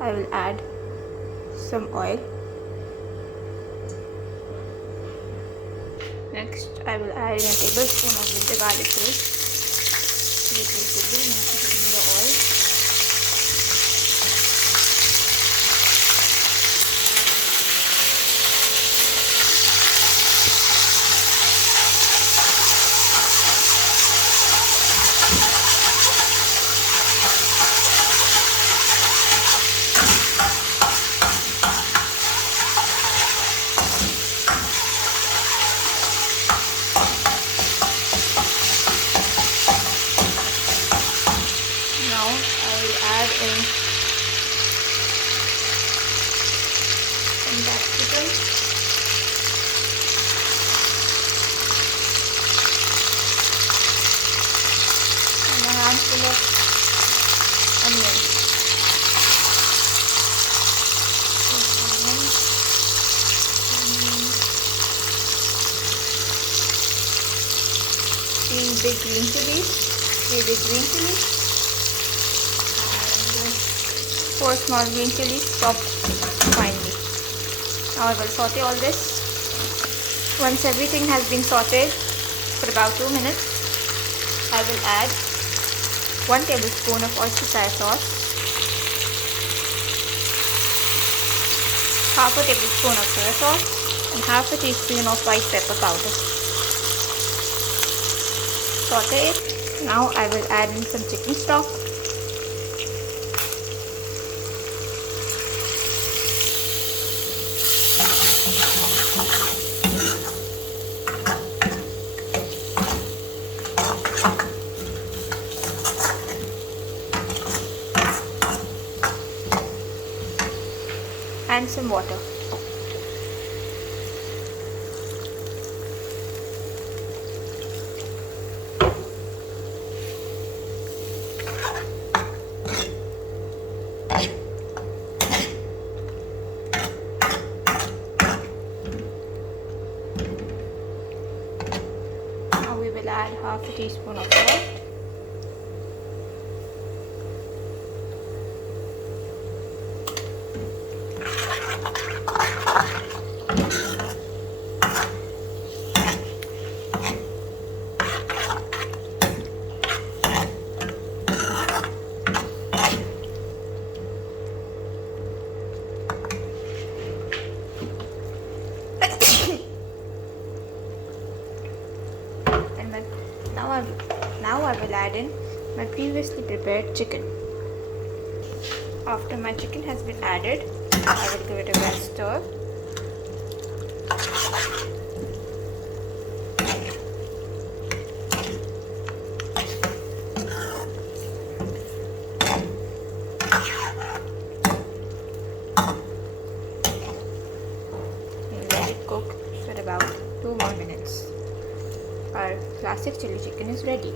I will add some oil. Next, I will add in a tablespoon of ginger garlic paste. This will be included in the oil. Now I will add in some capsicum, and a handful of onions. Three big green chilies, and 4 small green chilies chopped finely. Now I will saute all this. Once everything has been sauteed for about 2 minutes, I will add 1 tablespoon of oyster sauce, half a tablespoon of soy sauce, and half a teaspoon of white pepper powder. Saute it. Now I will add in some chicken stock. And some water. Now we will add half a teaspoon of salt. Now I will add in my previously prepared chicken. After my chicken has been added, I will give it a well stir. And let it cook for about 2 more minutes. Our classic chili chicken is ready.